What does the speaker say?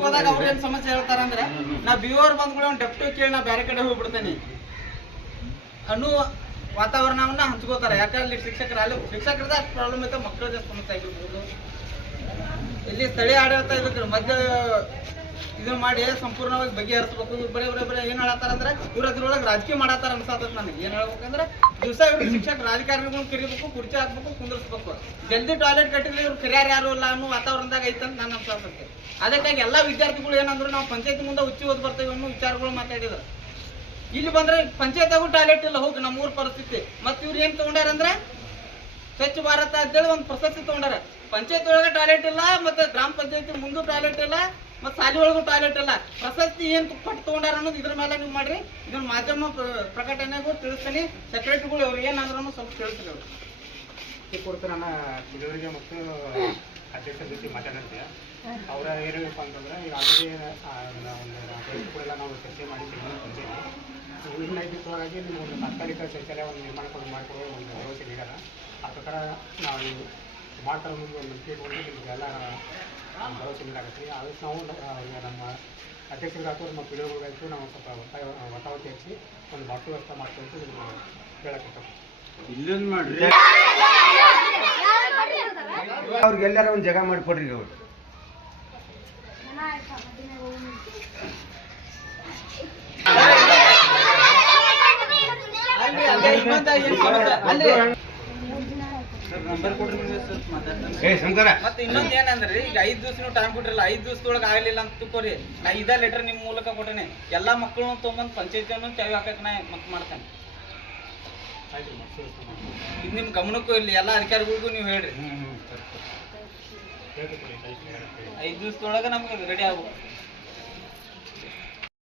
ಹೋದಾಗ ಅವ್ರ ಏನ್ ಸಮಸ್ಯೆ ಹೇಳ್ತಾರಂದ್ರೆ, ನಾ ಬಿ ಓರ್ ಬಂದ್ಗಳು ಒಂದು ಡೆಪ್ಟು ಕೇಳಿ, ನಾ ಬೇರೆ ಕಡೆ ಹೋಗ್ಬಿಡ್ತೇನೆ. ಅನ್ನೋ ವಾತಾವರಣವನ್ನ ಹಂಚ್ಕೋತಾರೆ. ಯಾಕಂದ್ರೆ ಶಿಕ್ಷಕರು, ಅಲ್ಲಿ ಶಿಕ್ಷಕರದ ಅಷ್ಟು ಪ್ರಾಬ್ಲಮ್ ಐತೆ ಮಕ್ಕಳದ ಸಮಸ್ಯೆ ಆಗಿರ್ಬೋದು. ಇಲ್ಲಿ ಸ್ಥಳೀಯ ಆಡಳಿತ ಇದಕ್ಕೆ ಮಧ್ಯ ಇದು ಮಾಡಿ ಸಂಪೂರ್ಣವಾಗಿ ಬಗೆಹರಿಸ್ಬೇಕು. ಇವ್ರು ಬರೀ ಬರೇ ಬರೀ ಏನ್ ಹೇಳತ್ತಾರಂದ್ರೆ ಇವ್ರ ಅದ್ರೊಳಗೆ ರಾಜಕೀಯ ಮಾಡತ್ತಾರ ಅನ್ಸತ್ತ ನನಗೆ. ಏನ್ ಹೇಳ್ಬೇಕಂದ್ರೆ ದಿವಸ ಇವ್ರು ಶಿಕ್ಷಕ ರಾಜಕಾರಣಿಗಳನ್ನ ಕರಿಬೇಕು, ಕುರ್ಚಿ ಹಾಕ್ಬೇಕು, ಕುಂದಿರ್ಸ್ಬೇಕು. ಜಲ್ದಿ ಟಾಯ್ಲೆಟ್ ಕಟ್ಟಿದ್ರೆ ಇವ್ರು ಕರಿಯಾರು ಯಾರು ಇಲ್ಲ ಅನ್ನೋ ವಾತಾವರಣದಾಗ ಐತಂತ ನನ್ನ ಅನ್ಸತ್ತೆ ಅದಕ್ಕಾಗಿ ಎಲ್ಲಾ ವಿದ್ಯಾರ್ಥಿಗಳು ಏನಂದ್ರು ನಾವು ಪಂಚಾಯತ್ ಮುಂದೆ ಉಚ್ಚಿ ಓದ್ ಬರ್ತೇವೆ ಅನ್ನೋ ವಿಚಾರಗಳು ಮಾತಾಡಿದ್ರು. ಇಲ್ಲಿ ಬಂದ್ರೆ ಪಂಚಾಯತ್ಗೂ ಟಾಯ್ಲೆಟ್ ಇಲ್ಲ, ಹೋಗಿ ನಮ್ಮೂರ ಪರಿಸ್ಥಿತಿ. ಮತ್ತೆ ಇವ್ರು ಏನ್ ತಗೊಂಡಾರಂದ್ರೆ ಸ್ವಚ್ಛ ಭಾರತ ಅಂತೇಳಿ ಒಂದು ಪ್ರಶಸ್ತಿ ತಗೊಂಡಾರ. ಪಂಚಾಯತ್ ಒಳಗೆ ಟಾಯ್ಲೆಟ್ ಇಲ್ಲ, ಮತ್ತೆ ಗ್ರಾಮ ಪಂಚಾಯತಿ ಮುಂದೂ ಟಾಯ್ಲೆಟ್ ಇಲ್ಲ ಮತ್ತೆ ಶಾಲೆ ಒಳಗೂ ಟಾಯ್ಲೆಟ್ ಅಲ್ಲ ಪ್ರಶಸ್ತಿ ಏನ್ ಪಟ್ಟು ತಗೊಂಡಾರ ಅನ್ನೋದು ಇದ್ರ ಮೇಲೆ ನೀವು ಮಾಡ್ರಿ. ಇದನ್ನ ಮಾಧ್ಯಮ ಪ್ರ- ಪ್ರಕಟಣೆಗೂ ತಿಳಿಸ್ತೀನಿ. ಸೆಕ್ರೆಟರಿಗಳು ಅವ್ರು ಏನಾದ್ರೂ ಸ್ವಲ್ಪ ತಿಳಿಸ್ರಿ ಅವರು ಕೊಡ್ತಾರಣ್ಣ ತಿಳಿವರಿಗೆ ಮತ್ತು ಅಧ್ಯಕ್ಷರ ಜೊತೆ ಮಾತಾಡಿದ್ದೆ. ಅವರ ಏನಪ್ಪ ಅಂತಂದ್ರೆ, ಈಗ ಆಲ್ರೆಡಿ ಒಂದು ಕೂಡ ನಾವು ಚರ್ಚೆ ಮಾಡಿ ದಿವಸವಾಗಿ ನೀವು ಒಂದು ತಾತ್ಕಾಲಿಕ ಒಂದು ನಿರ್ಮಾಣ ಮಾಡಿಕೊಡುವ ಒಂದು ಭರವಸೆ ನೀಡಲ್ಲ. ಆ ಪ್ರಕಾರ ನಾವು ಮಾಡ್ತಾರೆ ಮುಂದೆ ಒಂದು ಕೇಳಿಕೊಂಡು ಇಟ್ಕೊಂಡು ನಿಮಗೆಲ್ಲ ಭರವಸೆ ರೀ ಅದಕ್ಕೆ ನಾವು ಈಗ ನಮ್ಮ ಅಧ್ಯಕ್ಷರಿಗಾಯ್ತು ನಮ್ಮ ಪಿಡಿಯೋಗಳಿಗಾಯ್ತು ನಾವು ಸ್ವಲ್ಪ ಒತ್ತಾಯ ಒತ್ತಾವತಿ ಹಚ್ಚಿ ಒಂದು ಬಾಟು ವ್ಯವಸ್ಥೆ ಮಾಡ್ತೀವಿ ಅಂತ ನಿಮ್ಗೆ ಹೇಳಕ್ಕೆ ಇಲ್ಲೇನು ಮಾಡ್ರಿ? ಅವ್ರಿಗೆ ಎಲ್ಲಾರ ಒಂದು ಜಾಗ ಮಾಡಿಕೊಡ್ರಿ ಅವ್ರು ಅಲ್ಲೇ ಇನ್ನೊಂದು ಏನ್ ಸಮಸ್ಯೆ ಅಲ್ಲಿ ಏ ಶಂಕರ. ಮತ್ತೆ ಇನ್ನೊಂದ್ ಏನಂದ್ರಿ? ಈಗ ಐದ್ ದಿವಸ ನೀವು ಟೈಮ್ ಕೊಟ್ರಲ್ಲ ಐದ್ ದಿವಸದೊಳಗೆ ಆಗ್ಲಿಲ್ಲ ಅಂತ ತಿಳ್ಕೊರಿ. ನಾ ಇದ ಲೆಟರ್ ನಿಮ್ ಮೂಲಕ ಕೊಟ್ಟೇನೆ. ಎಲ್ಲಾ ಮಕ್ಕಳನ್ನು ತೊಗೊಂಬಂದ್ ಪಂಚಾಯತಿಯನ್ನು ಚಾವಿ ಹಾಕಕ್ ನಾ ಮತ್ ಮಾಡ್ತೇನೆ. ಇದು ನಿಮ್ ಗಮನಕ್ಕೂ ಇಲ್ಲಿ ಎಲ್ಲಾ ಅಧಿಕಾರಿಗಳಿಗೂ ನೀವು ಹೇಳ್ರಿ. ಐದ್ ದಿವಸದೊಳಗೆ ನಮ್ಗೆ ರೆಡಿ ಆಗ್ಬೇಕು.